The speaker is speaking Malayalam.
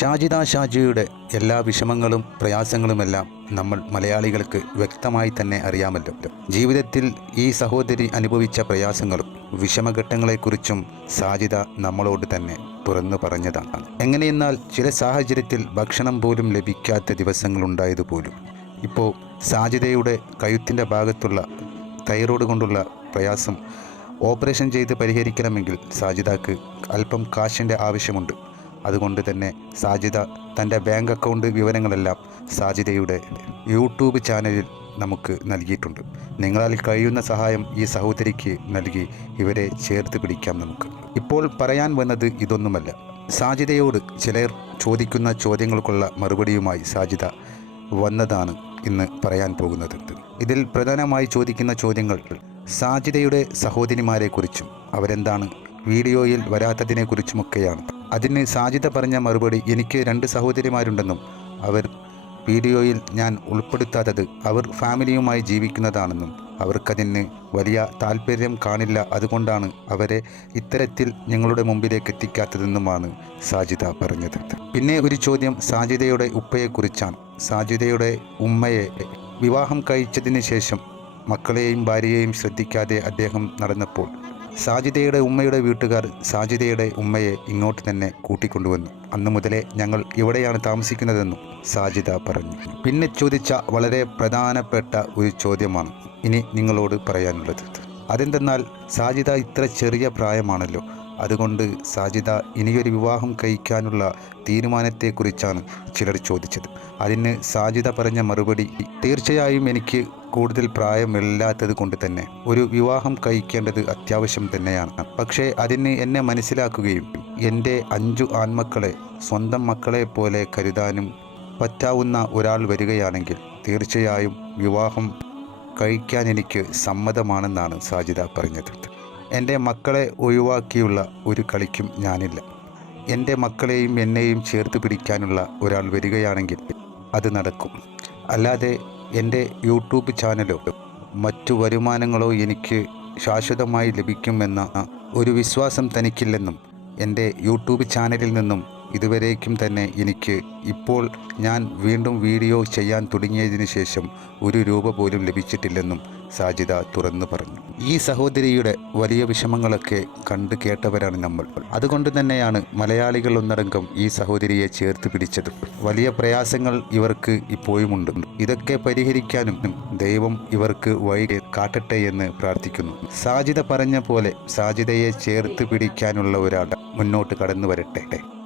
ഷാജിദ ഷാജിയുടെ എല്ലാ വിഷമങ്ങളും പ്രയാസങ്ങളുമെല്ലാം നമ്മൾ മലയാളികൾക്ക് വ്യക്തമായി തന്നെ അറിയാമല്ലോ. ജീവിതത്തിൽ ഈ സഹോദരി അനുഭവിച്ച പ്രയാസങ്ങളും വിഷമഘട്ടങ്ങളെക്കുറിച്ചും സാജിദ നമ്മളോട് തന്നെ തുറന്നു പറഞ്ഞതാണ്. എങ്ങനെയെന്നാൽ ചില സാഹചര്യത്തിൽ ഭക്ഷണം പോലും ലഭിക്കാത്ത ദിവസങ്ങളുണ്ടായതുപോലും ഇപ്പോൾ സാജിദയുടെ കഴുത്തിന്റെ ഭാഗത്തുള്ള തൈറോയ്ഡ് കൊണ്ടുള്ള പ്രയാസം ഓപ്പറേഷൻ ചെയ്ത് പരിഹരിക്കണമെങ്കിൽ സാജിദക്ക് അല്പം കാശിന്റെ ആവശ്യമുണ്ട്. അതുകൊണ്ട് തന്നെ സാജിദ തന്റെ ബാങ്ക് അക്കൗണ്ട് വിവരങ്ങളെല്ലാം സാജിദയുടെ യൂട്യൂബ് ചാനലിൽ നമുക്ക് നൽകിയിട്ടുണ്ട്. നിങ്ങളാൽ കഴിയുന്ന സഹായം ഈ സഹോദരിക്ക് നൽകി ഇവരെ ചേർത്ത് പിടിക്കാം നമുക്ക്. ഇപ്പോൾ പറയാൻ വന്നത് ഇതൊന്നുമല്ല. സാജിദയോട് ചിലർ ചോദിക്കുന്ന ചോദ്യങ്ങൾക്കുള്ള മറുപടിയുമായി സാജിദ വന്നതാണ് ഇന്ന് പറയാൻ പോകുന്നത്. ഇതിൽ പ്രധാനമായി ചോദിക്കുന്ന ചോദ്യങ്ങൾ സാജിദയുടെ സഹോദരിമാരെക്കുറിച്ചും അവരെന്താണ് വീഡിയോയിൽ വരാത്തതിനെക്കുറിച്ചുമൊക്കെയാണ്. അതിന് സാജിത പറഞ്ഞ മറുപടി എനിക്ക് രണ്ട് സഹോദരിമാരുണ്ടെന്നും അവർ വീഡിയോയിൽ ഞാൻ ഉൾപ്പെടുത്താത്തത് അവർ ഫാമിലിയുമായി ജീവിക്കുന്നതാണെന്നും അവർക്കതിന് വലിയ താല്പര്യം കാണില്ല അതുകൊണ്ടാണ് അവരെ ഇത്തരത്തിൽ ഞങ്ങളുടെ മുമ്പിലേക്ക് എത്തിക്കാത്തതെന്നുമാണ് സാജിത പറഞ്ഞത്. പിന്നെ ഒരു ചോദ്യം സാജിതയുടെ ഉപ്പയെക്കുറിച്ചാണ്. സാജിതയുടെ ഉമ്മയെ വിവാഹം കഴിച്ചതിന് ശേഷം മക്കളെയും ഭാര്യയെയും ശ്രദ്ധിക്കാതെ അദ്ദേഹം നടന്നപ്പോൾ സാജിദയുടെ ഉമ്മയുടെ വീട്ടുകാർ സാജിദയുടെ ഉമ്മയെ ഇങ്ങോട്ട് തന്നെ കൂട്ടിക്കൊണ്ടുവന്നു. അന്നു മുതലേ ഞങ്ങൾ ഇവിടെയാണ് താമസിക്കുന്നതെന്നും സാജിദ പറഞ്ഞു. പിന്നെ ചോദിച്ച വളരെ പ്രധാനപ്പെട്ട ഒരു ചോദ്യമാണ് ഇനി നിങ്ങളോട് പറയാനുള്ളത്. അതെന്തെന്നാൽ സാജിദ ഇത്ര ചെറിയ പ്രായമാണല്ലോ. അതുകൊണ്ട് സാജിദ ഇനിയൊരു വിവാഹം കഴിക്കാനുള്ള തീരുമാനത്തെക്കുറിച്ചാണ് ചിലർ ചോദിച്ചത്. അതിന് സാജിദ പറഞ്ഞ മറുപടി തീർച്ചയായും എനിക്ക് കൂടുതൽ പ്രായമില്ലാത്തത് കൊണ്ട് തന്നെ ഒരു വിവാഹം കഴിക്കേണ്ടത് അത്യാവശ്യം തന്നെയാണ്. പക്ഷേ അതിന് എന്നെ മനസ്സിലാക്കുകയും എന്റെ അഞ്ചു ആൺമക്കളെ സ്വന്തം മക്കളെ പോലെ കരുതാനും പറ്റാവുന്ന ഒരാൾ വരികയാണെങ്കിൽ തീർച്ചയായും വിവാഹം കഴിക്കാൻ എനിക്ക് സമ്മതമാണെന്നാണ് സാജിദ പറഞ്ഞത്. എന്റെ മക്കളെ ഒഴിവാക്കിയുള്ള ഒരു കളിക്കും ഞാനില്ല. എന്റെ മക്കളെയും എന്നെയും ചേർത്ത് പിടിക്കാനുള്ള ഒരാൾ വരികയാണെങ്കിൽ അത് നടക്കും. അല്ലാതെ എന്റെ യൂട്യൂബ് ചാനലോ മറ്റു വരുമാനങ്ങളോ എനിക്ക് ശാശ്വതമായി ലഭിക്കുമെന്ന ഒരു വിശ്വാസം തനിക്കില്ലെന്നും എന്റെ യൂട്യൂബ് ചാനലിൽ നിന്നും ഇതുവരേക്കും തന്നെ എനിക്ക് ഇപ്പോൾ ഞാൻ വീണ്ടും വീഡിയോ ചെയ്യാൻ തുടങ്ങിയതിന് ശേഷം ഒരു രൂപ പോലും ലഭിച്ചിട്ടില്ലെന്നും സാജിദ തുറന്നു പറഞ്ഞു. ഈ സഹോദരിയുടെ വലിയ വിഷമങ്ങളൊക്കെ കണ്ടു കേട്ടവരാണ് നമ്മൾ. അതുകൊണ്ട് തന്നെയാണ് മലയാളികൾ ഒന്നടങ്കം ഈ സഹോദരിയെ ചേർത്ത് പിടിച്ചത്. വലിയ പ്രയാസങ്ങൾ ഇവർക്ക് ഇപ്പോഴുമുണ്ട് ഇതൊക്കെ പരിഹരിക്കാനും ദൈവം ഇവർക്ക് വഴി കാട്ടട്ടെ എന്ന് പ്രാർത്ഥിക്കുന്നു. സാജിദ പറഞ്ഞ പോലെ സാജിദയെ ചേർത്ത് പിടിക്കാനുള്ള ഒരാൾ മുന്നോട്ട് കടന്നു വരട്ടെ